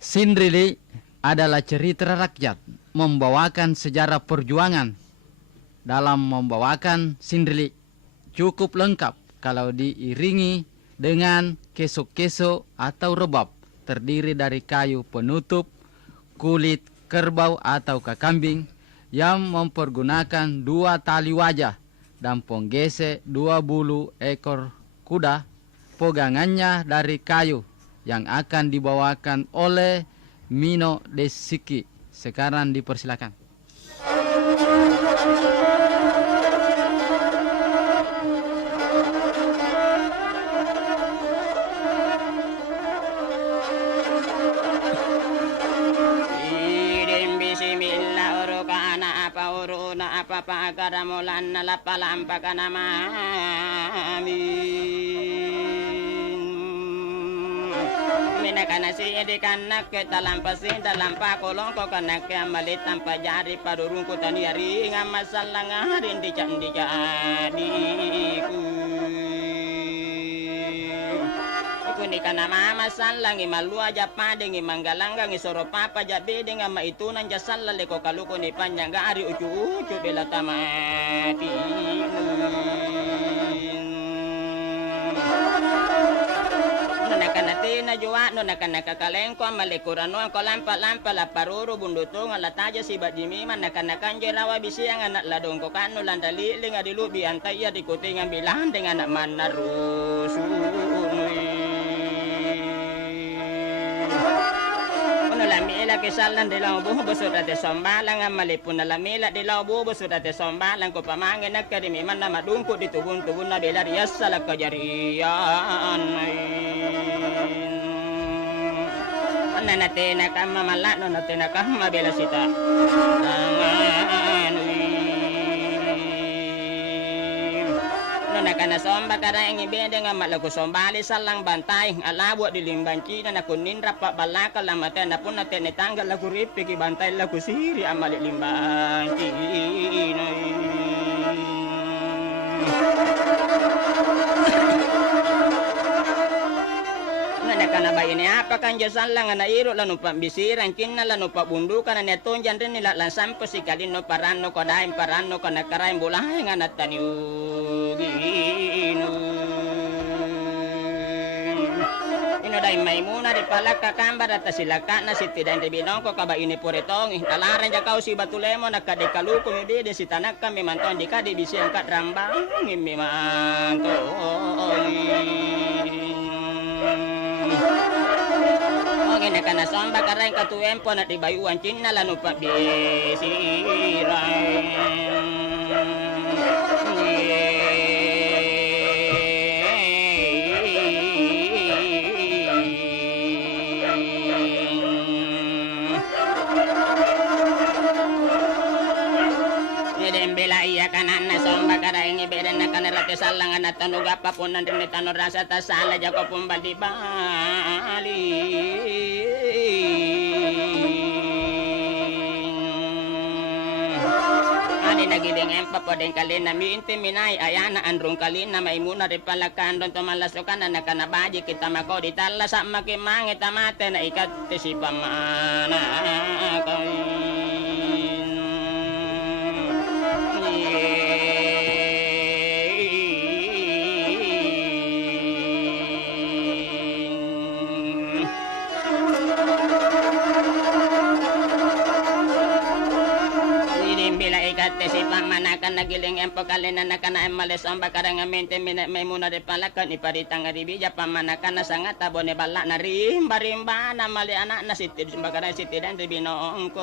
Sindrili adalah cerita rakyat membawakan sejarah perjuangan. Dalam membawakan Sindrili cukup lengkap kalau diiringi dengan keso-keso atau rebab terdiri dari kayu penutup, kulit kerbau atau kambing yang mempergunakan 2 tali wajah dan penggese 2 bulu ekor kuda, pegangannya dari kayu yang akan dibawakan oleh Mino Desiki. Sekarang dipersilakan. Pagaramulan na lapalampakan namin. Minakanasi di kanak kita lampasin dalam pakolong ko kanak yang malit tanpa jari padurung ko taniari nga masalah ngarin di jadiku. Kuni kana mama sallang imalu aja padeng imanggalanggang isoro papa jabe dengan maitunan jasal leko kaluko ni panyangga ari ucu bela tamati. Nakanate na juwa no nakanakakalengko malikurano ang kolampa-lampa la paruro bunduto nga lataja si badjimiman nakanakan jerawa bisi ang anak ladong ko kano landali nga dilubi antay ya dikuting ang bilang dengan anak manarusu. Lamila kisalan di lang bubo sudah te sombalang ang malipun na lamila di lang bubo sudah te sombalang ko pamangin nagkarimiman na madungko di tubun-tubun na bilariyas sa lagkajarian. Ano natin na kamamala no natin na kamabila sita. Nakanasomba kada ang ibede nga malago sombali salang bantay alabo dilimbanci na nakunin rapa balaka lamate na pun natin itanggal lagu ripi ki bantay lagu siri amali limbanci Nakanabayin niya apa kan jasan lang na iro lanu pambisiran kinna lanu pabundukan na neton jan rin nila lansam ko si kalino parano ko daim parano ko nakaraim bulahay nga nataniugino ino daim maimuna di palak kakambar at silaka na si tidan ribinong ko kaba ini puretong alaran jakau si batulemo nakadikalu ko mibide si tanak kami manton di kadi bisi angkat rambang imi manton Nakanasamba karay katuempo na tibayuan China lanu bela iya kanan na somba karay ng iberen na kanarate salangan at tanog apapun na rin tanong rasa tasala jako pumbali bali nagiling empa po din kalin na miinti minay ayana androng kalin na maimuna rin palakan doon tumalasokan na nakanabaji kita mako di tala sa makimangit amate na ikat si pamana si pamanakan nagiling empo kalina nakana emales ang bakarang amente may muna de palakan iparitang aribija pamanakan na sangat tabo ne bala na rimba na mali anak na sitid bakarang sitidan ribinoong ko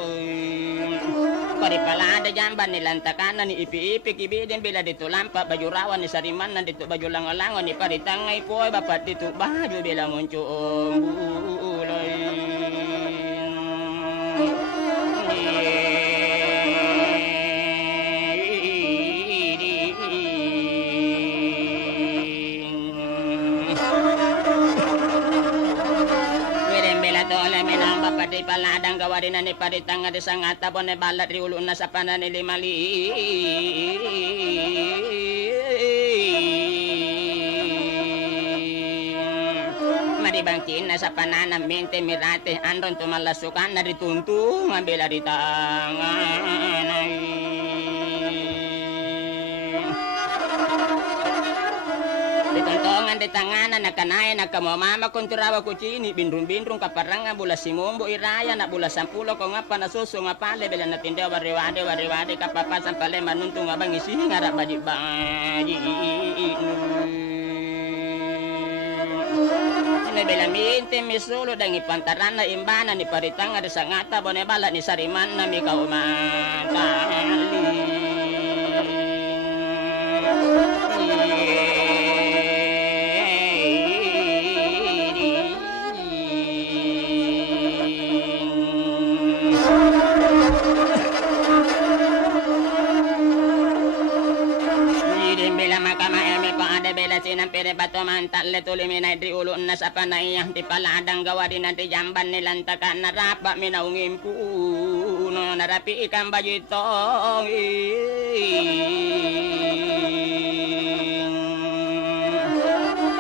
pari pala ada jamban nilantakan ni ipi-ipi kibidin bila ditulampa baju rawan ni sariman na dito baju langolangon ni paritang ay poy bapat dito baju bila muncung buloy Padi paladang gawarin na ni paritang nga disang atabon na balat riulo na sa panan ni limali. bangkin na sa pananamente mirate andron tumalasukan na rituntung abila di tangan ay. Dituntungan di tanganan na kanaya na kamamama kong tirawa ko chini bindrung-bindrung kaparanga bula simumbo iraya na bula sampulo ko nga panasuso nga pale bila natinde wariwade kapapasan pale manuntung abang isi ngarap baji bila minti misulo dan ipantaran na imbana ni paritang ada sangata bone bala ni sariman na mi sinang pere bato mantal le tuliminay di ulo na sa panayang di paladang gawa din nanti jamban nilantakan narapa minaungin puno narapi ikan bajitong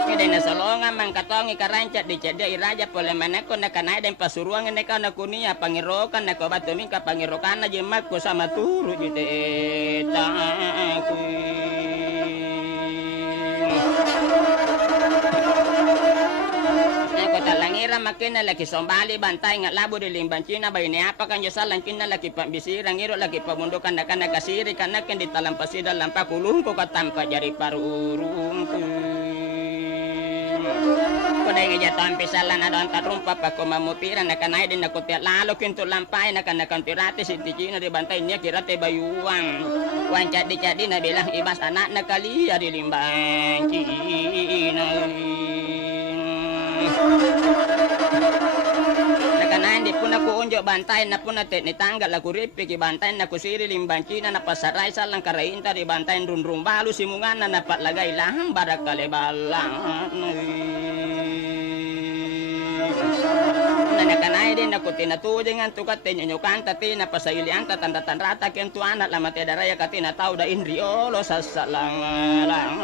kede na solongan mangkatong ikarancat di cedia iraja pole manako na kanay den pasuruang ne ka na kunia pangirokan na ko bato mingka pangirokan na jemak ko sama turu jute talangira makina laki sombali bantay nga labo di limban China bay ni apa kan salan kina laki pambisira ngiro laki pamundukan na kana kasiri kana ken ditalampasida lampa kulung ko katampa jari parurung koday nga jatan pisalan na don tarumpa pa ko mamupira na kanay din nakuti lalo kinto lampay na kana kantirate si China di bantay niya kirate bayuang wan jadi na bilang ibas anak na kaliya di limban China nakanain di pun aku unjuk bantai na pun natet ni tanggal laku ripi ki bantai na kusiri limban Cina na pasaray salang karainta di bantai run balu simungan na napat lagay lang barak kalebalang na nakanay din ako tinatudingan tukat tinyunyukan tati na pasailian tatandatan rata kento anak lamate daraya katinataw da indriolo sa salangalang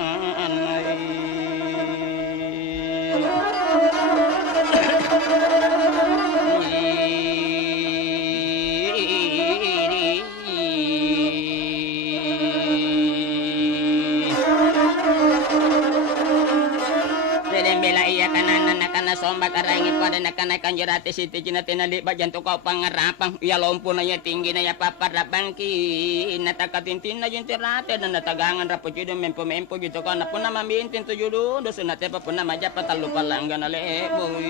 sombak arangi pada nakana kanjerati siti Cina tinali bajan tukau pangarapang ya lompo na ya tinggi na ya paparapang ki natakatintin na yung tirate na natagangan rapo judo mempo judo ka na po na mamintin to judo doso na tepa po na madya patalo palangga na leboy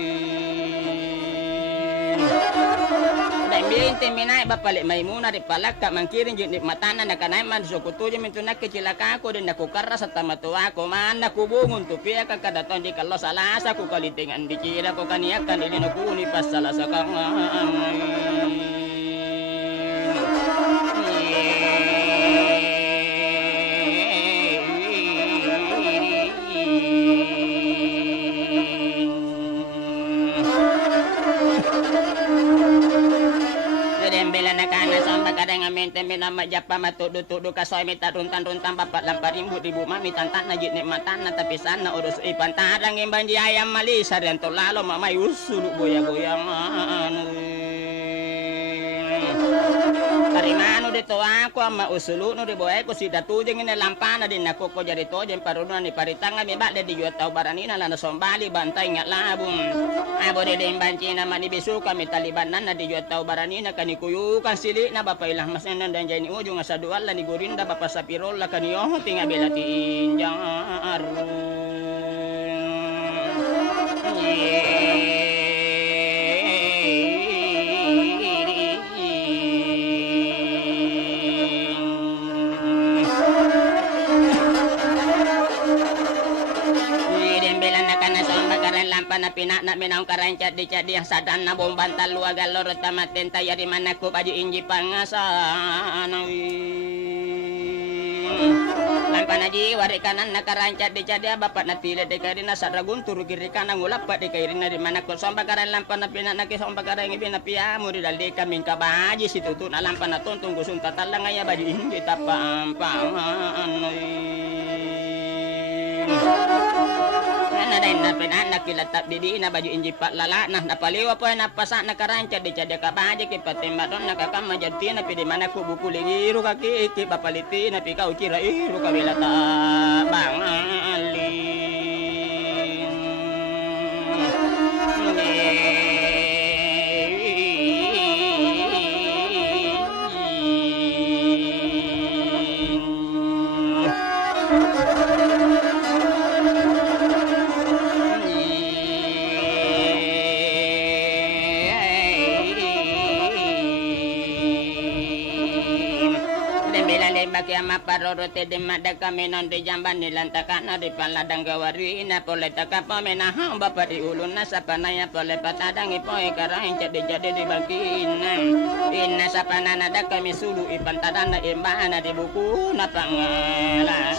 Minti minay bapalik may muna di palaka mangkirin jud ni matana na kanay man sukuto jud minto nakikilaka ko din nakukara sa tamatuwa ko man nakubungon tupiya ka kadaton di kalo salasa ko kalitingan di kira ko kaniyakan ilinukuni pas salasa ka mente minama japa matudu-tudu kasoy mita runtan-runtan bapak lamparimbu ribu mami tantan na jitnik matan na tapi sana urus ipantarang imban di ayam malisa dan tolalo mamay usulu boya-boya karimano dito ako ama usulu no riboy ko si datujeng ina lampana din ako ko jari tojen parunan ni paritanga mi bakde di juta baranina lana sombali bantay nga labong abo de imban Cina mani bisuka mi talibanan na di juta baranina kanikuyukan sili na bapailah mas nan dan jani ujung asa dual la ni gorinda bapa sapirol la kaniyo tinga belati injang aru na pinak na minaw karancat di cadi yang sadan na bombantal luaga lorot tamaten taya di mana ko baju inji pangasan lampan aji wari kanan na karancat di cadi bapak na tile de kari na saragun turu kiri kanan ngulap di kiri na di mana ko somba karan lampan na pinak na kisomba karan ngibi na piamu di daldi kami kabaji situ tu na lampan na tuntung gusun tatalang ya baju inji tapam Aday na pinanak kilatap didi na baju inji pat lala na napaliwa po na pasak na karanca di cada kabaje ki patimbaton na kakama jati na pidi mana ku buku liru kaki ki papaliti na pikau kira iru kawilata bang baki ama paroro te de mada kami non de jamban ni lantakana di paladang gawari na pole takapa mena hamba pari ulun na sapana ya pole patadang ipoi karang jadi di bagina inna sapana nada kami sulu ipan tadana imbana di buku na pangalan